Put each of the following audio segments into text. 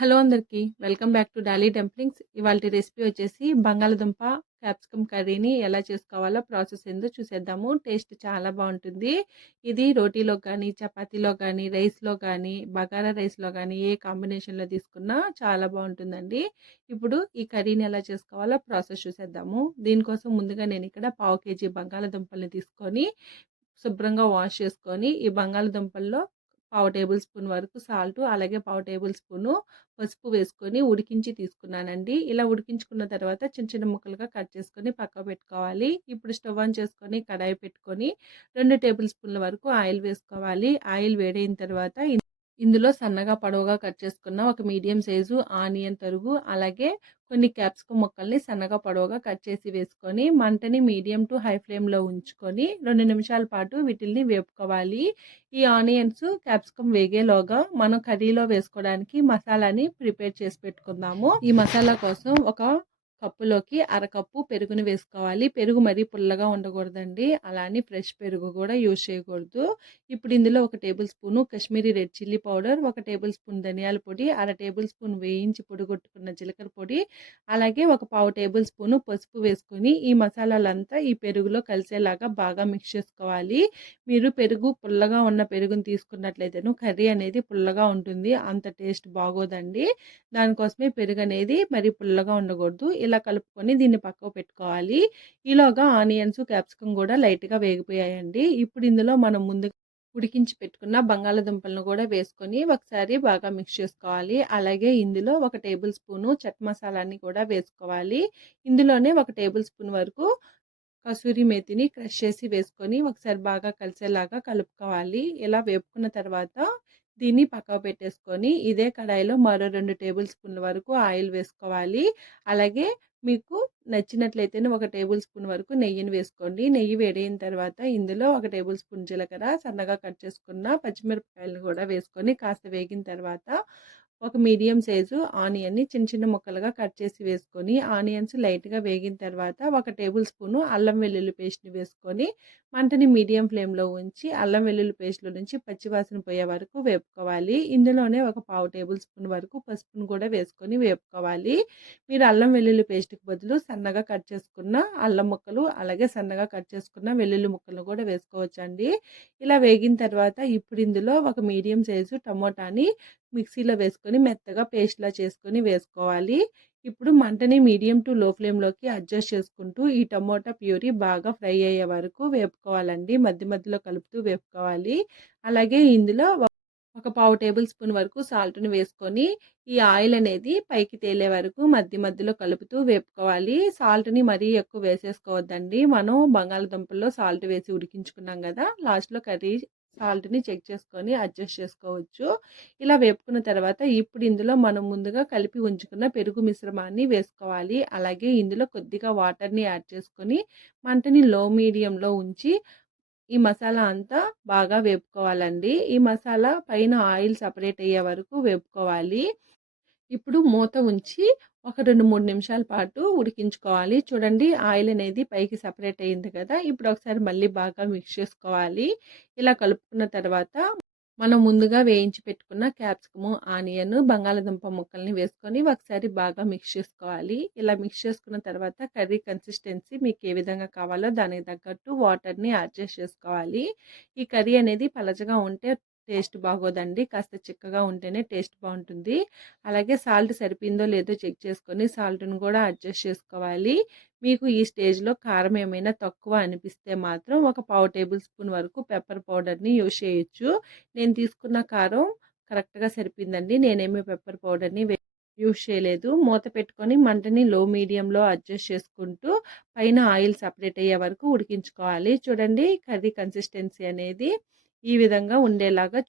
Hello అందరికీ. Welcome back to Dolly dumplings. ఇవాల్టి recipe వచ్చేసి బంగాళదుంప క్యాప్సికమ్ కర్రీని ఎలా చేసుకోవాలో ప్రాసెస్ ఏందో చూసేద్దాము. టేస్ట్ చాలా బావుంటుంది. ఇది రోటీలో కానీ, చపాతీలో కానీ, రైస్‌లో కానీ, బగారా రైస్‌లో కానీ ఏ కాంబినేషన్‌లో తీసుకున్నా చాలా బావుంటుందండి. ఇప్పుడు ఈ కర్రీని ఎలా చేసుకోవాలో ప్రాసెస్ చూసేద్దాము. దీనికోసం ముందుగా నేనిక్కడ పావు కేజీ బంగాళదుంపల్ని తీసుకొని శుభ్రంగా వాష్ చేసుకొని, ఈ బంగాళదుంపల్లో పావు టేబుల్ స్పూన్ వరకు సాల్టు, అలాగే పావు టేబుల్ స్పూను పసుపు వేసుకొని ఉడికించి తీసుకున్నానండి. ఇలా ఉడికించుకున్న తర్వాత చిన్న చిన్న ముక్కలుగా కట్ చేసుకొని పక్కకు పెట్టుకోవాలి. ఇప్పుడు స్టవ్ ఆన్ చేసుకొని కడాయి పెట్టుకొని 2 టేబుల్ స్పూన్ల వరకు ఆయిల్ వేసుకోవాలి. ఆయిల్ వేడైన తర్వాత ఇందులో సన్నగా పొడవుగా కట్ చేసుకున్న ఒక మీడియం సైజు ఆనియన్ తరుగు, అలాగే కొన్ని క్యాప్సికమ్ ముక్కల్ని సన్నగా పొడవుగా కట్ చేసి వేసుకొని మంటని మీడియం టు హై ఫ్లేమ్‌లో ఉంచుకొని 2 నిమిషాల పాటు వీటిల్ని వేపుకోవాలి. ఈ ఆనియన్స్, క్యాప్సికమ్ వేగేలోగా మనం కర్రీలో వేసుకోవడానికి మసాలాని ప్రిపేర్ చేసి పెట్టుకుందాము. ఈ మసాలా కోసం ఒక కప్పులోకి అరకప్పు పెరుగుని వేసుకోవాలి. పెరుగు మరీ పుల్లగా ఉండకూడదండి. అలా అని ఫ్రెష్ పెరుగు కూడా యూజ్ చేయకూడదు. ఇప్పుడు ఇందులో ఒక table spoon Kashmiri red chilli powder, ఒక టేబుల్ స్పూన్ ధనియాల పొడి, అర టేబుల్ స్పూన్ వేయించి పొడిగొట్టుకున్న జీలకర్ర పొడి, అలాగే ఒక పావు టేబుల్ స్పూను పసుపు వేసుకొని ఈ మసాలాలంతా ఈ పెరుగులో కలిసేలాగా బాగా మిక్స్ చేసుకోవాలి. మీరు పెరుగు పుల్లగా ఉన్న పెరుగుని తీసుకున్నట్లయితేను కర్రీ అనేది పుల్లగా ఉంటుంది. అంత టేస్ట్ బాగోదండి. దానికోసమే పెరుగు అనేది మరి పుల్లగా ఉండకూడదు. ఇలా కలుపుకొని దీన్ని పక్కకు పెట్టుకోవాలి. ఈలోగా ఆనియన్స్, క్యాప్సికమ్ కూడా లైట్‌గా వేగిపోయాయండి. ఇప్పుడు ఇందులో మనం ముందుగా ఉడికించి పెట్టుకున్న బంగాళాదుంపలను కూడా వేసుకొని ఒకసారి బాగా మిక్స్ చేసుకోవాలి. అలాగే ఇందులో ఒక టేబుల్ స్పూను చాట్ మసాలాని కూడా వేసుకోవాలి. ఇందులోనే ఒక టేబుల్ స్పూన్ వరకు కసూరి మేతిని క్రష్ చేసి వేసుకొని ఒకసారి బాగా కలిసేలాగా కలుపుకోవాలి. ఇలా వేపుకున్న తర్వాత దీన్ని పక్కకు పెట్టేసుకొని ఇదే కడాయిలో మరో 2 టేబుల్ స్పూన్ల వరకు ఆయిల్ వేసుకోవాలి. అలాగే మీకు నచ్చినట్లయితేనే ఒక టేబుల్ స్పూన్ వరకు నెయ్యిని వేసుకోండి. నెయ్యి వేడైన తర్వాత ఇందులో ఒక టేబుల్ స్పూన్ జీలకర్ర, సన్నగా కట్ చేసుకున్న పచ్చిమిరపకాయలను కూడా వేసుకొని కాస్త వేగిన తర్వాత ఒక మీడియం సైజు ఆనియన్‌ని చిన్న చిన్న ముక్కలుగా కట్ చేసి వేసుకొని, ఆనియన్స్ లైట్‌గా వేగిన తర్వాత ఒక టేబుల్ స్పూను అల్లం వెల్లుల్లి పేస్ట్‌ని వేసుకొని, మంటని మీడియం ఫ్లేమ్‌లో ఉంచి అల్లం వెల్లుల్లి పేస్ట్‌లో నుంచి పచ్చివాసన పోయే వరకు వేపుకోవాలి. ఇందులోనే ఒక పావు టేబుల్ స్పూన్ వరకు పసుపును కూడా వేసుకొని వేపుకోవాలి. మీరు అల్లం వెల్లుల్లి పేస్ట్‌కి బదులు సన్నగా కట్ చేసుకున్న అల్లం ముక్కలు, అలాగే సన్నగా కట్ చేసుకున్న వెల్లుల్లి ముక్కలను కూడా వేసుకోవచ్చండి. ఇలా వేగిన తర్వాత ఇప్పుడు ఇందులో ఒక మీడియం సైజు టమోటాని మిక్సీలో వేసుకొని మెత్తగా పేస్ట్‌లా చేసుకొని వేసుకోవాలి. ఇప్పుడు మంటని మీడియం టు లో ఫ్లేమ్‌లోకి అడ్జస్ట్ చేసుకుంటూ ఈ టమోటా ప్యూరీ బాగా ఫ్రై అయ్యే వరకు వేపుకోవాలండి. మధ్య మధ్యలో కలుపుతూ వేపుకోవాలి. అలాగే ఇందులో ఒక పావు టేబుల్ స్పూన్ వరకు సాల్ట్‌ని వేసుకొని ఈ ఆయిల్ అనేది పైకి తేలే వరకు మధ్య మధ్యలో కలుపుతూ వేపుకోవాలి. సాల్ట్‌ని మరీ ఎక్కువ వేసేసుకోవద్దండి. మనం బంగాళదుంపల్లో సాల్ట్ వేసి ఉడికించుకున్నాం గదా! లాస్ట్‌లో కర్రీ సాల్ట్‌ని చెక్ చేసుకొని అడ్జస్ట్ చేసుకోవచ్చు. ఇలా వేపుకున్న తర్వాత ఇప్పుడు ఇందులో మనం ముందుగా కలిపి ఉంచుకున్న పెరుగు మిశ్రమాన్ని వేసుకోవాలి. అలాగే ఇందులో కొద్దిగా వాటర్‌ని యాడ్ చేసుకొని మంటని లో మీడియంలో ఉంచి ఈ మసాలా అంతా బాగా వేపుకోవాలండి. ఈ మసాలా పైన ఆయిల్ సెపరేట్ అయ్యే వరకు వేపుకోవాలి. ఇప్పుడు మూత ఉంచి ఒక 2, 3 నిమిషాల పాటు ఉడికించుకోవాలి. చూడండి ఆయిల్ అనేది పైకి సెపరేట్ అయింది కదా! ఇప్పుడు ఒకసారి మళ్ళీ బాగా మిక్స్ చేసుకోవాలి. ఇలా కలుపుకున్న తర్వాత మనం ముందుగా వేయించి పెట్టుకున్న క్యాప్సికము, ఆనియన్, బంగాళాదుంప ముక్కల్ని వేసుకొని ఒకసారి బాగా మిక్స్ చేసుకోవాలి. ఇలా మిక్స్ చేసుకున్న తర్వాత కర్రీ కన్సిస్టెన్సీ మీకు ఏ విధంగా కావాలో దానికి తగ్గట్టు వాటర్‌ని అడ్జస్ట్ చేసుకోవాలి. ఈ కర్రీ అనేది పలచగా ఉంటే టేస్ట్ బాగోదండి. కాస్త చిక్కగా ఉంటేనే టేస్ట్ బావుంటుంది. అలాగే సాల్ట్ సరిపోయిందో లేదో చెక్ చేసుకొని సాల్ట్‌ని కూడా అడ్జస్ట్ చేసుకోవాలి. మీకు ఈ స్టేజ్‌లో కారం ఏమైనా తక్కువ అనిపిస్తే మాత్రం ఒక పావు టేబుల్ స్పూన్ వరకు పెప్పర్ పౌడర్‌ని యూజ్ చేయొచ్చు. నేను తీసుకున్న కారం కరెక్ట్‌గా సరిపోయిందండి. నేనేమి పెప్పర్ పౌడర్‌ని యూజ్ చేయలేదు. మూత పెట్టుకొని మంటని లో మీడియంలో అడ్జస్ట్ చేసుకుంటూ పైన ఆయిల్ సెపరేట్ అయ్యే వరకు ఉడికించుకోవాలి. చూడండి కర్రీ కన్సిస్టెన్సీ అనేది ఈ విధంగా ఉండేలాగా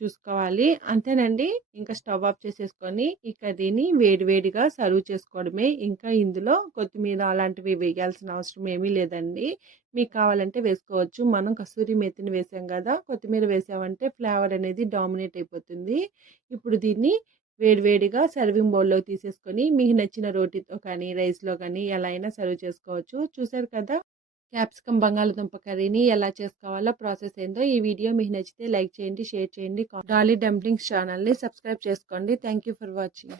చూసుకోవాలి. అంతేనండి. ఇంకా స్టవ్ ఆఫ్ చేసేసుకొని ఈ కర్రీని వేడి వేడిగా సర్వ్ చేసుకోవడమే. ఇంకా ఇందులో కొత్తిమీర అలాంటివి వేయాల్సిన అవసరం ఏమీ లేదండి. మీకు కావాలంటే వేసుకోవచ్చు. మనం కస్తూరి మేతిని వేసాం గదా! కొత్తిమీర వేసామంటే ఫ్లేవర్ అనేది డామినేట్ అయిపోతుంది. ఇప్పుడు దీన్ని వేడి వేడిగా సర్వింగ్ బౌల్‌లోకి తీసేసుకొని మీకు నచ్చిన రోటీతో కానీ, రైస్‌లో కానీ ఎలా అయినా సర్వ్ చేసుకోవచ్చు. చూసారు కదా! క్యాప్సికమ్ బంగాళదుంప కర్రీని ఎలా చేసుకోవాలో ప్రాసెస్ ఏందో ఈ వీడియో మీకు నచ్చితే లైక్ చేయండి, షేర్ చేయండి. డాలీ డంప్లింగ్స్ ఛానల్ని సబ్స్క్రైబ్ చేసుకోండి. Thank you for watching.